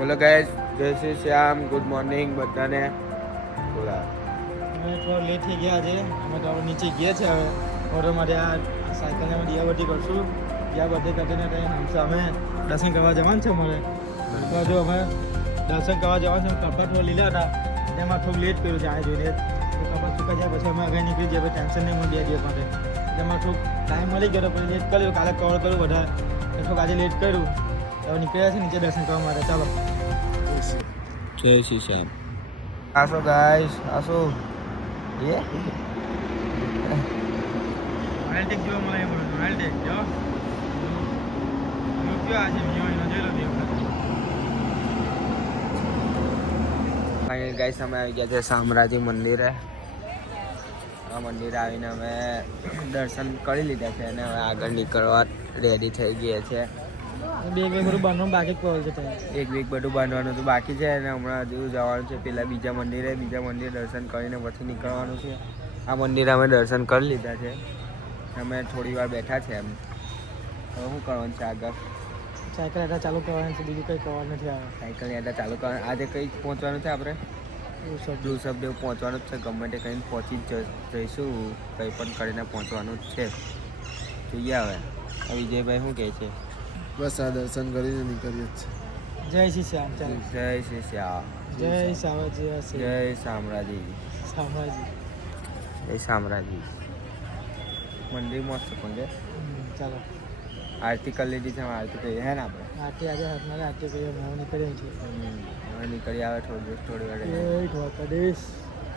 Hello guys, જય શ્રી શ્યામ, good morning બધાને. બોલા અમે થોડા લેટ થઈ ગયા છે. અમે તો હવે નીચે ગયા છે. હવે ઓર્ડર માટે આ સાયકલને અમે દિયાબત્તી કરશું. દિયાબત્તી કરીને અમે દર્શન કરવા જવાનું છે. અમારે જો અમે દર્શન કરવા જવાનું છે. કપડાં થોડા લીલા હતા તેમાં થોડું લેટ કર્યું છે. આ જોઈને કપડાં સુકાઈ જાય પછી અમે આગળ નીકળી જઈએ. ટેન્શન નહીં મળે 2 દિવસ માટે. તેમાં થોડુંક ટાઈમ મળી ગયો પછી લેટ કર્યું. કાલે કવર કર્યું બધા થોડુંક આજે લેટ કર્યું. હવે નીકળ્યા છે નીચે દર્શન કરવા માટે. ચાલો, જય શ્રી શ્યામ. આસો ગાઈસ, આસો એ હાલટેક જોવા મળે એમ હાલટેક જો કયો આજે વિયો જોઈ લો ફાઇનલ ગાઈસ અમે આવી ગયા છે શામળાજી મંદિરે. આ મંદિરે આવીને અમે દર્શન કરી લીધા છે અને હવે આગળ નીકળવા રેડી થઈ ગયા છે. બે બધું બાંધવાનું બાકી જ પડે છે. એક વીક બધું બાંધવાનું તો બાકી છે અને હમણાં હજુ જવાનું છે પેલા બીજા મંદિરે દર્શન કરીને પછી નીકળવાનું છે. આ મંદિરે અમે દર્શન કરી લીધા છે. અમે થોડી વાર બેઠા છે. એમ હવે શું કરવાનું છે આગળ? સાયકલ યાત્રા ચાલુ કરવાની છે. બીજું કંઈ કરવાનું નથી. આવે સાયકલ યાત્રા ચાલુ કરવાનું. આજે કંઈ પહોંચવાનું છે આપણે? ઋષભદેવ પહોંચવાનું જ છે. ગમે તે કંઈ પહોંચી જ જઈશું. કંઈ પણ કરીને પહોંચવાનું જ છે. જોઈએ હવે વિજયભાઈ શું કહે છે? બસ આ દર્શન કરીને નીકળીએ જ જય શ્રી શ્યામ. ચાલો, જય શ્રી શ્યામ, જય સાવજી, જય શામળાજી, સામરાજી. જય શામળાજી. મંદિર મસ્ત પણ છે. ચાલો, આરતી કરી લીધી છે. આરતી કરીએ હે ને આપણે? આરતી આજે હાથમાં આરતી કરીએ. હું નીકળીએ છીએ. હવે નીકળી આવે થોડી વાર. જય દ્વારકાધીશ,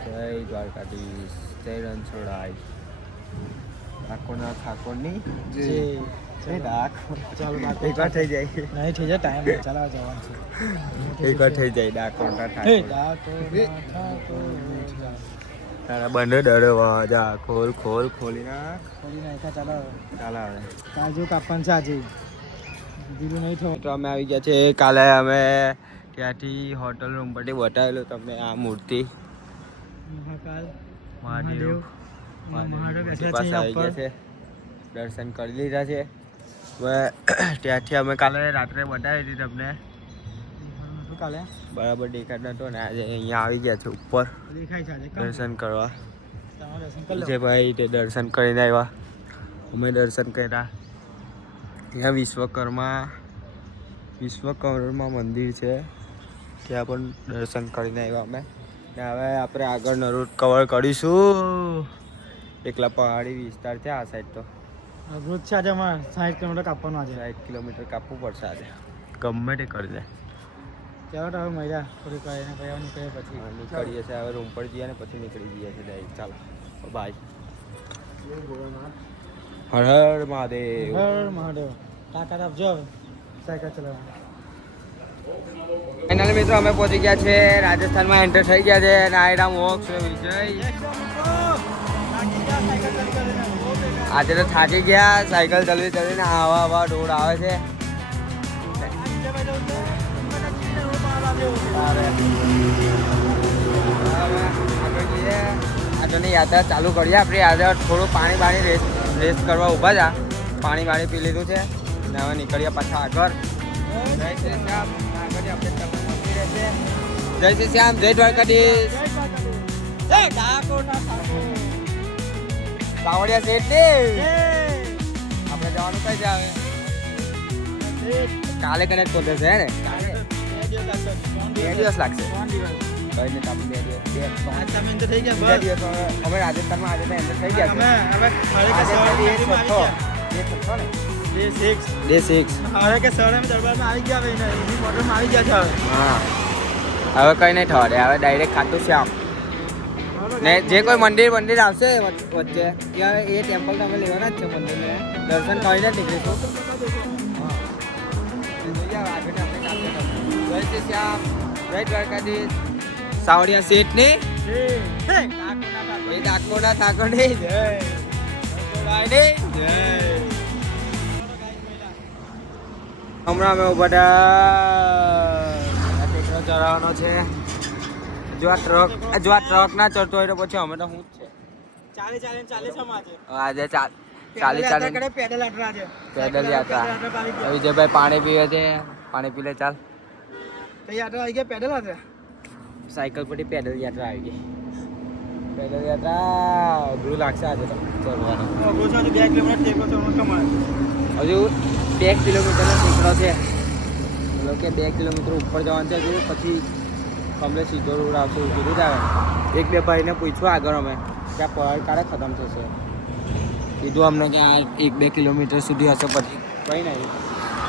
જય દ્વારકાધીશ, જય રણછોડાઈ, ડાકોરના ઠાકોરની જય. ચાલો, એકવાર થઈ જાય. નહીં થઈ જાય ટાઈમ ચાલવા જવાનું છે. એકવાર થઈ જાય ડાકોરના ઠાકોર. તારા બંને ડરે જા ખોલી નાખ. ચાલો, ચાલ આવે. કાજુ કાપવાનું છે આજે. બીજું નહીં થયું. તો અમે આવી ગયા છે. કાલે અમે ત્યાંથી હોટલ રૂમ પરથી બતાવેલું તમને આ મૂર્તિ મહાકાલ મહાદેવ બેઠા પાસે આવી ગયા છે. દર્શન કરી લીધા છે. હવે ત્યાંથી અમે કાલે રાત્રે બતાવી હતી તમને. કાલે બરાબર દેખાતો નતો ને આજે અહીંયા આવી ગયા છે ઉપર દેખાય છે આજે દર્શન કરવા. દર્શન કરી લો. જે ભાઈ તે દર્શન કરીને આવ્યા. અમે દર્શન કર્યા. ત્યાં વિશ્વકર્મા મંદિર છે. ત્યાં પણ દર્શન કરીને આવ્યા અમે. ને હવે આપણે આગળનો રૂટ કવર કરીશું. એકલા પહાડી વિસ્તાર છે આ સાઈડ. તો અઘરું છે આજે. અમારે 60 કિલોમીટર કાપવાનું આજે. 60 કિલોમીટર કાપવું પડશે આજે. ગમે તે કરી દે. ચાલો તો હવે મળ્યા થોડી કરીને પછી નીકળે પછી નીકળીએ છીએ હવે રૂમ પર જઈએ ને પછી નીકળી જઈએ છીએ ડાયરેક્ટ. ચાલો બાય. હર હર મહાદેવ. હર મહાદેવ. ટાટા આપજો હવે સાયકલ ચલાવવાની. ફાઇનલ મિત્રો અમે પહોંચી ગયા છે રાજસ્થાનમાં. એન્ટર થઈ ગયા છે. નાયરા મોક્ષ વિજય. આજે તો થાકી ગયા સાયકલ ચલાવીને. આવા રોડ આવે છે. આજની યાત્રા ચાલુ કરીએ આપણે. આજે થોડું પાણી રેસ્ટ કરવા ઊભા હતા. પાણી પી લીધું છે ને હવે નીકળીએ પાછા આગળ. જય શ્રી શ્યામ. આગળ આપણે મંદિર રહેશે. જય શ્રી શ્યામ, જય દ્વારકાધીશ, જય ડાકોરના ઠાકોર. સાવડિયા શેઠ આપણે જવાનું કઈ છે હવે? કાલે કનેક્ટ પહોંચે છે ને? 2 દિવસ લાગશે. કઈ નહીં, આપણે 2 દિવસ. અમે રાજસ્થાનમાં આજે તો એન્ટર થઈ ગયા છે. હા, હવે કઈ નહીં થવા દે. હવે ડાયરેક્ટ ખાતું શ્યામ ને જે કોઈ મંદિર આવશે વચ્ચે ત્યાં એ ટેમ્પલ તમે લેવાના જ છે. મંદિરને દર્શન કરીને જ નીકળીશું. જય શ્રી શ્યામ, જય દ્વારકાધીશ, સાવડિયા શેઠ ને ડાકોરના ઠાકોર ને જય. હમણાં અમે બધા ટેકરો ચડાવવાનો છે. જો આ ટ્રક ના ચડતો હોય તો પછી અમે તો શું જ છે. આજે પેદલ યાત્રા. વિજયભાઈ પાણી પીવે છે. પાણી પી લે. ચાલ તો યાત્રા આવી ગયા પેડલ હતા સાયકલ પરથી પેડલ યાત્રા આવી ગઈ. પેડલ યાત્રા અઘરું લાગશે આજે તો ચડવાનું. અઘરું છે, હજુ 2 કિલોમીટર ટેકો ચડવાનું કમાય. હજુ 2 કિલોમીટરનો ટેકરો છે, મતલબ કે 2 કિલોમીટર ઉપર જવાનું છે. હજુ પછી કમ્પ્લેટ સીધો રોડ આવશે એવું કીધું જ આવે. 1-2 ભાઈને પૂછ્યું આગળ અમે કે આ પહાડ ક્યારે ખતમ થશે. કીધું અમને કે આ 1-2 કિલોમીટર સુધી હશે, પછી કંઈ નહીં.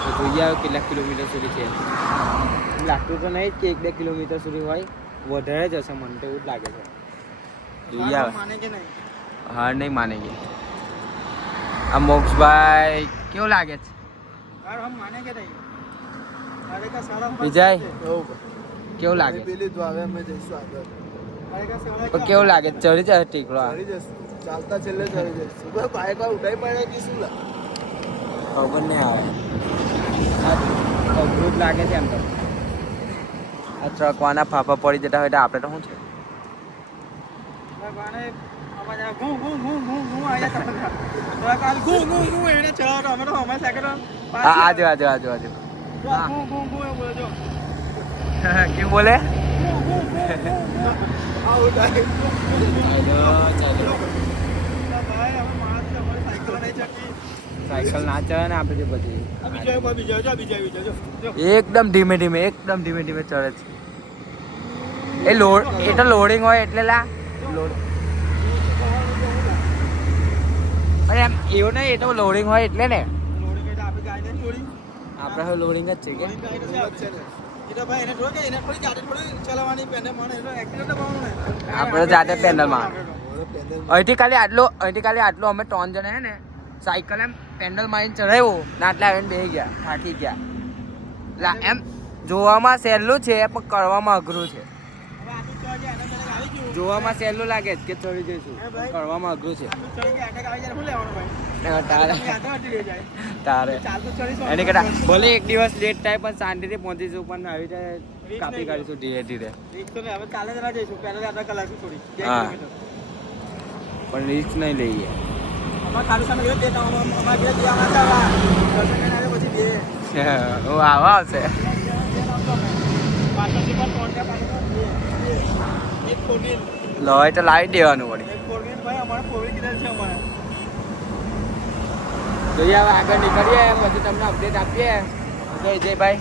તો જોઈએ આવે કેટલાક કિલોમીટર સુધી છે. લાગતું તો નહીં જ કે 1-2 કિલોમીટર સુધી હોય, વધારે જ હશે. મને તો એવું જ લાગે છે. જોઈએ આવે. માને કે નહીં? હાર નહીં માને કે. આ મોક્ષભાઈ કેવું લાગે છે यार हम माने के नहीं अरे का सारा हम વિજય એવું કેવું લાગે છે? પેલી દ્વારે અમે જઈશું આગળ. अरे का सारा પણ કેવું લાગે છે? ચડી જાય ટીકડો આ? ચડી જશું. ચાલતા છેલ્લે ચડી જશું. બસ બાઈક આ ઉઠાઈ પડે કે શું લા? ખબર નહીં આવે. આ અઘરું જ લાગે છે એમ તો. આ ટ્રકવાના ફાફા પડી જતા હોય તો આપણે તો શું છે? भगवान आवाज आ घू घू घू घू घू आया था थोड़ा काल घू घू घू એને ચલાવતો અમે તો હમણાં સાયકલ હા આજુ આજુ આજુ આજુ હા ઘू घू घू બોલે જો કેવું બોલે? આ ઉઠાઈ. ચાલો ભાઈ અમે માણસ છે અમારી સાયકલ નહીં ચડતી સાયકલ ના ચડે ને આપણે પછી બીજો જો એકદમ ધીમે ધીમે ચડે છે. એ લોડ એ તો લોડિંગ હોય એટલે લા લોડ અરે એમ એવું નહીં, એ તો લોડિંગ હોય એટલે ને લોડિંગ એટલે આપણે ગાડી નહીં લોડિંગ આપણે હવે લોડિંગ જ છે કે લોડિંગ ગાડી છે એટલે ભાઈ એને થોડી એને થોડી ગાડી થોડી ચલાવવાની પેને મને એટલે એક્સિડન્ટ થવાનું ને આપણે જાતે પેન્ડલમાં મારો પેડલ અહીંથી ખાલી આટલો અમે 3 જણા હે ને સાયકલ એમ પેન્ડલ મારીને ચડાવ્યો ને આટલા આવીને બેસી ગયા, થાકી ગયા. લા એમ જોવામાં સહેલું છે પણ કરવામાં અઘરું છે. હવે આટલું ચડી જાય એને પેલે આવી ગયું જોવામાં સહેલું લાગે છે કે ચડી જઈશું, પણ કરવામાં અઘરું છે. આટલું ચડી ગયા અટક આવી જાય શું લેવાનું ભાઈ તારે યાદ હટી લઈ જાય તારે ચાલતું ચડીશું એની કરતા ભલે એક દિવસ લેટ થાય પણ શાંતિથી પહોંચીશું, પણ આવી રીતે કાપી કાઢીશું ધીરે ધીરે. એક તો નહીં, હવે કાલે જરા જઈશું પહેલા યાત્રા કલાકથી થોડી 2 હા. કિલોમીટર પણ રિસ્ક નહીં લઈએ. અમારા ખાલી સામે ગયો દેતા અમારા ઘરે દેવાના હતા દર્શન કરીને આવ્યો પછી બે હું આવા આવશે પાછળથી પણ કોન્ટેક્ટ આવ્યો એક ફોરવીલ લોય તો લાવી દેવાનું વળી. એક ફોરવીલ ભાઈ અમારે ફોરવીલ કીધેલ છે અમારે જોઈએ હવે આગળ નીકળીએ પછી તમને અપડેટ આપીએ. જય ભાઈ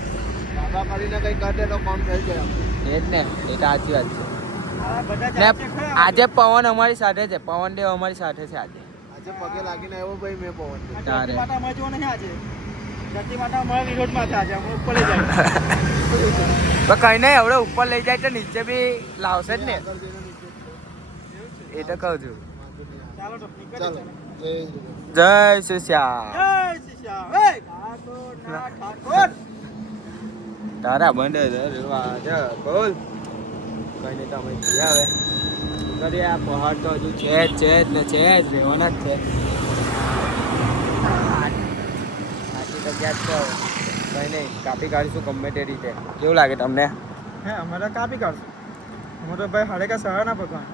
બાબા કરીને કઈ કાઢે તો કામ થઈ જાય. એ જ ને, એ તો સાચી વાત છે. આ બધા ને જાય છે ખરા આજે પવન અમારી સાથે છે, પવન દેવ અમારી સાથે છે આજે. આજે પગે લાગીને આવ્યો ભાઈ મેં પવન. આ તારે. ધરતી માતા અમારે જોવા નહીં આજે ધરતી માતા અમારા વિરોધમાં છે આજે અમે ઉપર લઈ જાય તો કઈ નહીં, હવે ઉપર લઈ જાય તો નીચે બી લાવશે જ ને, આગળ જઈને નીચે એ તો કહું છું. ચાલો તો નીકળીએ ચાલો ચાલો. જય જય શ્રી શ્યામ. જય શ્રી શ્યામ હે ઠાકોર ના ઠાકોર તારા બંને બોલ કઈ નહીં, તમે જઈએ હવે કરીએ. આ પહાડ તો હજુ છે જ ને છે જ, રહેવાના જ છે. આટલી તો ક્યાં જ છે હવે. કઈ નહીં, કાપી કાઢીશું ગમે તે રીતે. કેવું લાગે તમને? હે અમારે કાપી કાઢશું અમે તો ભાઈ હાડે કા સહારા ના ભગવાન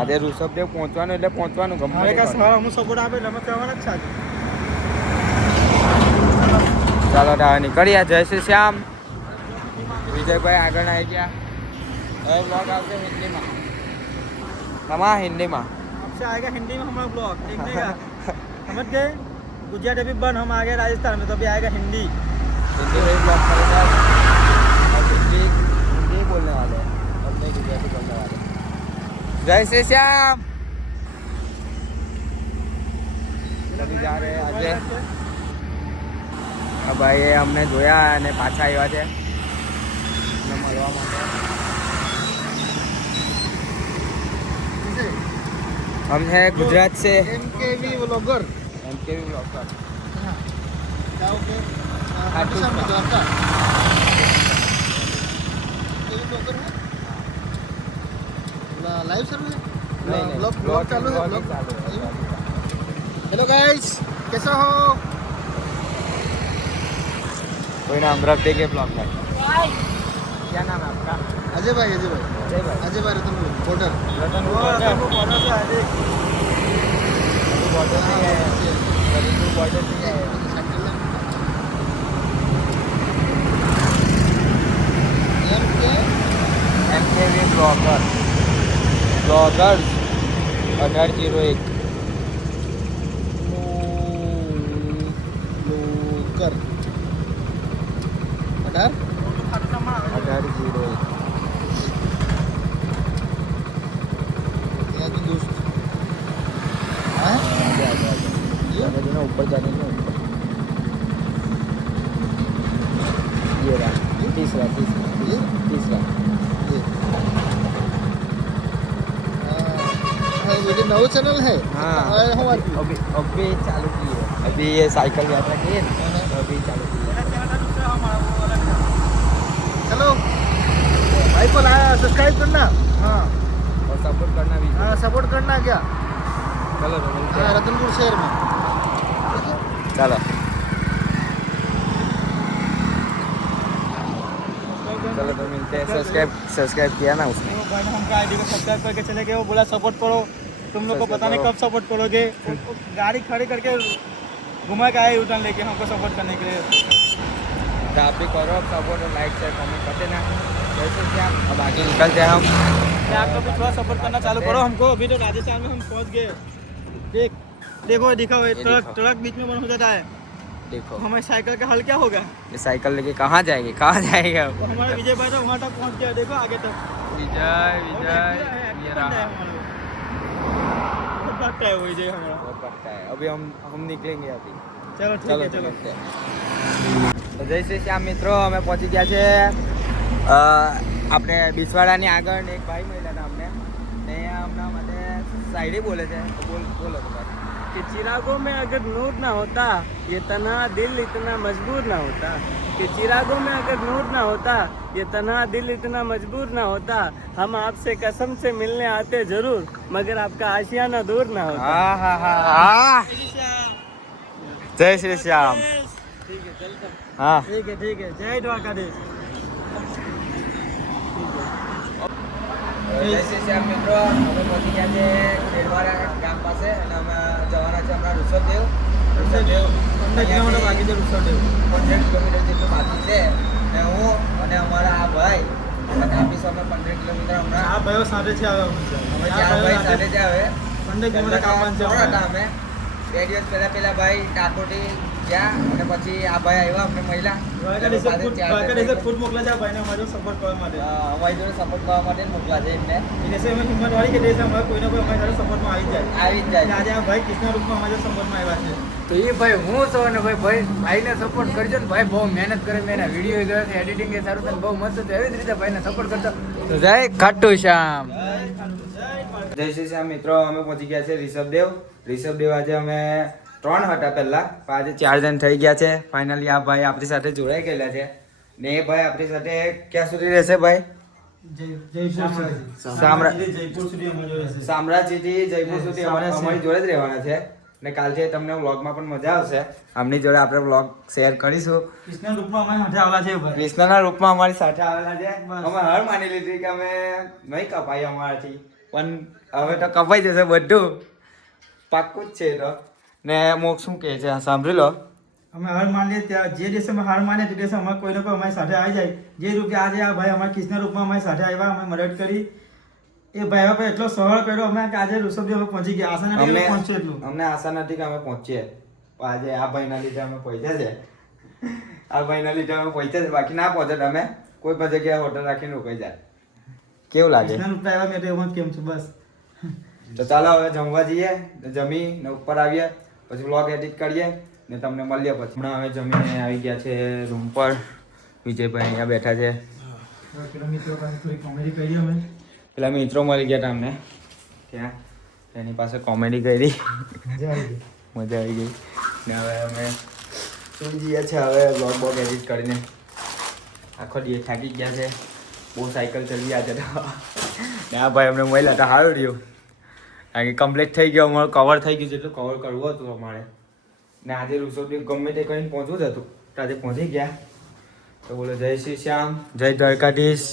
આજે ઋષભદેવ પહોંચવાનું એટલે પહોંચવાનું ગમે હાડે તે કા કરો. સહારા અમુક સપોર્ટ આપે એટલે અમે કહેવાના જ છે આજે ચાલો તારે નીકળીએ. જય શ્રી શ્યામ. વિજયભાઈ આગળ આવી ગયા. હવે બ્લોગ આવશે હિન્દીમાં. તમારા હિન્દીમાં. आपसे आएगा हिंदी में हमारा ब्लॉग देखिएगा समझ गए गुजरात अभी बंद हम आ गए राजस्थान में तो अभी आएगा हिंदी हिंदी में ब्लॉग करेगा और हिंदी बोलने वाले हैं और नहीं गुजराती बोलने वाले. जय श्री श्याम. अभी जा रहे हैं આજે. આ ભાઈએ અમને જોયા અને પાછા આવ્યા છે અમને મળવા માટે. हम हैं गुजरात से. MKV vlogger MKV blogger. जाओ के खाटू सामने श्याम. द्वारका MKV व्लॉगर है लाइव सर्विस नहीं, ब्लॉग ब्लॉग चालू है ब्लॉग चालू है. हेलो गाइस कैसा हो कोई नाम रख देंगे ब्लॉग में. क्या नाम है आपका? अजय भाई जय भाई. अजय भाई रतन बॉर्डर रतन वो बॉर्डर. हमको बॉर्डर से आए थे बॉर्डर से है. बॉर्डर से है. બ્લોગર 1801 કર 1801 ऊपर जाने के ऊपर ये रहा तीसरा ये नव चैनल है हाँ। हमारे अभी चालू की है अभी ये साइकिल यात्रा की है ना तो अभी चालू की है चलो भाई को सब्सक्राइब करना हाँ और सपोर्ट करना भी हाँ सपोर्ट करना क्या चलो तो मिलते हाँ हैं रतनपुर शहर में चलो चलो तो मिलते हैं सब्सक्राइब किया ना उसने भाई ने हमका आईडी को सब्सक्राइब करके चले गए, वो बोला सपोर्ट करो। तुम लोग को पता नहीं कब सपोर्ट करोगे। वो गाड़ी खड़ी करके घुमा के आए यूटर्न लेके हमको सपोर्ट करने के लिए। तो आप भी करो सपोर्ट और लाइक शेयर कमेंट कर देना जैसे कि आप अब आगे निकलते हैं हम क्या आप लोग भी थोड़ा सपोर्ट करना चालू करो हमको। अभी तो राजस्थान में हम पहुंच गए। देखो दिखाओ ये देखो। ट्रक बीच में बंद हो जाता है। देखो हमारी साइकिल का हल क्या होगा? ये साइकिल लेके कहाँ जाएगा वो हमारा विजय भाई था वहाँ तक पहुँच गया। देखो आगे तक विजय ये रहा बहुत भागता है वो विजय हमारा। बहुत लगता है अभी हम निकलेंगे अभी चलो ठीक है चलो। તો જય શ્રી શ્યામ મિત્રો અમે પહોંચી ગયા છે આપણે બિસવાડાની આગળ ને એક ભાઈ મળ્યા હતા અમને ને અહીંયા હમણાં માટે શાયરી બોલે છે તો બોલો તો ભાઈ कि चिरागों में अगर नूर ना होता ये तन्हा दिल इतना मजबूर ना होता। कि चिरागों में अगर नूर ना होता ये तन्हा दिल इतना मजबूर ना होता। हम आपसे कसम से मिलने आते जरूर मगर आपका आशियाना दूर ना होता। હા હા હા હા જય શ્રી શ્યામ ठीक है चलते हैं। હા ठीक है जय द्वारकाधीश। જય શ્રી શ્યામ મિત્રો અમે પહોંચી ગયા છે ખેડવાડા ગામ પાસે અને અમે જવાના છે હમણાં ઋષભદેવ 15 કિલોમીટર બાકી છે ઋષભદેવ। 15 કિલોમીટર જેટલું બાકી છે ને હું અને અમારા આ ભાઈ અમે કાપીશું અમે 15 કિલોમીટર હમણાં આ ભાઈઓ સાથે છે હવે અમે ચાર ભાઈ સાથે જ આવે 15 કિલોમીટર કાપવાનું છે થોડા હતા અમે 2 દિવસ પહેલા ભાઈ ટાકોટી ગયા અને પછી આ ભાઈ આવ્યા અમને મહિલા દ્વારકાધીશે ખુદ મોકલા છે આ ભાઈને અમારો સપોર્ટ કરવા માટે। અમારી જોડે સપોર્ટ કરવા માટે જ મોકલા છે એમને દેશે અમે હિંમત વાળી કે દેશે અમારે કોઈને કોઈ અમારી સાથે સપોર્ટમાં આવી જાય। આવી જ જાય આજે આ ભાઈ કૃષ્ણ રૂપમાં અમારા સપોર્ટમાં આવ્યા છે। તો એ ભાઈ હું છું અને ભાઈને સપોર્ટ કરજો ને ભાઈ બહુ મહેનત કરે મેં એના વિડીયો જોયા છે એડિટિંગ એ સારું છે બહુ મસ્ત છે એવી જ રીતે ભાઈને સપોર્ટ કરજો તો જય ખાટુ શ્યામ। જય શ્રી શ્યામ મિત્રો અમે પહોંચી ગયા છે રિષભદેવ આજે અમે 3 હતા પહેલા પણ આજે 4 જણ થઈ ગયા છે ફાઇનલી આ ભાઈ આપણી સાથે જોડાઈ ગયેલા છે ને એ ભાઈ આપણી સાથે ક્યાં સુધી રહેશે ભાઈ જયપુર સુધી અમારી જોડે છે। શામરાજથી જયપુર સુધી અમારી જોડે જ રહેવાના છે ને કાલથી તમને વ્લોગમાં પણ મજા આવશે આમની જોડે આપણે વ્લોગ શેર કરીશું કૃષ્ણ રૂપમાં અમારી સાથે આવેલા છે ભાઈ। કૃષ્ણના રૂપમાં અમારી સાથે આવેલા છે બસ. અમે હાર માની લીધી કે અમે નહીં કપાય અમારાથી પણ હવે તો કપાઈ જશે બધું પાક્કું જ છે એ તો ને મોક શું કહે છે સાંભળી લો અમે હાર માનીએ ત્યાં જે દિવસે અમે હાર માનીએ તે દિવસે અમારે કોઈને કોઈ અમારી સાથે આવી જાય જે રૂપે આજે આ ભાઈ અમારા કૃષ્ણ રૂપમાં અમારી સાથે આવ્યા અમે મદદ કરી એ ભાઈ આપણે એટલો સવાલ કર્યો અમે કે આજે ઋષભદેવ પહોંચી ગયા આશા નથી અમે પહોંચીએ એટલું અમને આશા નથી કે અમે પહોંચીએ પણ આજે આ ભાઈના લીધે અમે પહોંચ્યા છે આ ભાઈના લીધે અમે પહોંચ્યા છે બાકી ના પહોંચે તમે કોઈ પણ જગ્યાએ હોટલ રાખીને રોકાઈ જાય કેવું લાગે કૃષ્ણ રૂપ આવ્યા મેં તો એમ જ કેમ છું બસ તો ચાલો હવે જમવા જઈએ જમી ને ઉપર આવીએ પછી વ્લોગ એડિટ કરીએ ને તમને મળીએ પછી હમણાં હવે જમીને આવી ગયા છે રૂમ પર વિજયભાઈ અહીંયા બેઠા છે પેલા મિત્રો પાસે થોડી કોમેડી કરી અમે પેલા મિત્રો મળી ગયા હતા અમને ત્યાં એની પાસે કોમેડી કરી મજા આવી ગઈ મજા આવી ગઈ ને હવે અમે સુઈ જઈએ છીએ હવે વ્લોગ એડિટ કરીને આખો દિવસ થાકી ગયા છે બહુ સાયકલ ચલી આજે તો ને આ ભાઈ અમને મળ્યા હતા સારું રહ્યું કારણ કે કમ્પ્લીટ થઈ ગયો અમારું કવર થઈ ગયું જેટલું કવર કરવું હતું અમારે ને આજે ઋષભદેવ ગમે તે કરીને પહોંચવું જ હતું તો આજે પહોંચી ગયા તો બોલો જય શ્રી શ્યામ જય દ્વારકાધીશ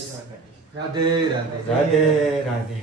રાધે રાધે રાધે રાધે